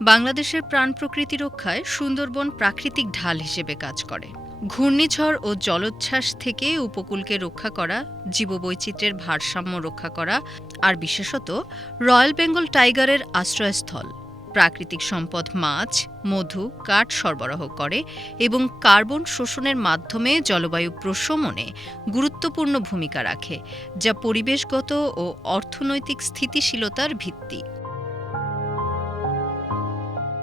বাংলাদেশের প্রাণ প্রকৃতি রক্ষায় সুন্দরবন প্রাকৃতিক ঢাল হিসেবে কাজ করে। ঘূর্ণিঝড় ও জলোচ্ছ্বাস থেকে উপকূলকে রক্ষা করা, জীববৈচিত্র্যের ভারসাম্য রক্ষা করা, আর বিশেষত রয়্যাল বেঙ্গল টাইগারের আশ্রয়স্থল। প্রাকৃতিক সম্পদ মাছ, মধু, কাঠ সরবরাহ করে এবং কার্বন শোষণের মাধ্যমে জলবায়ু প্রশমনে গুরুত্বপূর্ণ ভূমিকা রাখে, যা পরিবেশগত ও অর্থনৈতিক স্থিতিশীলতার ভিত্তি।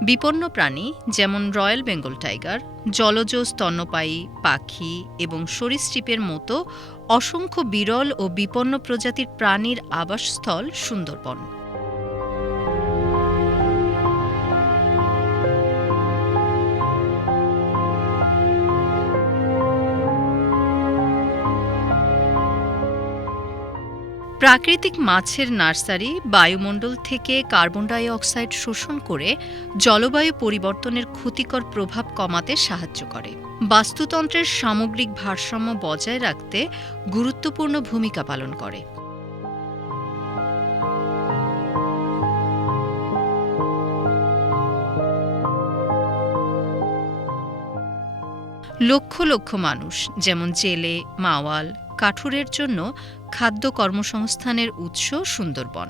বিপন্ন প্রাণী যেমন রয়্যাল বেঙ্গল টাইগার, জলজ স্তন্যপায়ী পাখি এবং সরীসৃপের মতো অসংখ্য বিরল ও বিপন্ন প্রজাতির প্রাণীর আবাসস্থল সুন্দরবন। প্রাকৃতিক মাছের নার্সারি বায়ুমণ্ডল থেকে কার্বন ডাই অক্সাইড শোষণ করে জলবায়ু পরিবর্তনের ক্ষতিকর প্রভাব কমাতে সাহায্য করে। বাস্তুতন্ত্রের সামগ্রিক ভারসাম্য বজায় রাখতে গুরুত্বপূর্ণ ভূমিকা পালন করে। লক্ষ লক্ষ মানুষ যেমন জেলে, মাওয়াল, কাঠুরের জন্য খাদ্য কর্মসংস্থানের উৎস সুন্দরবন।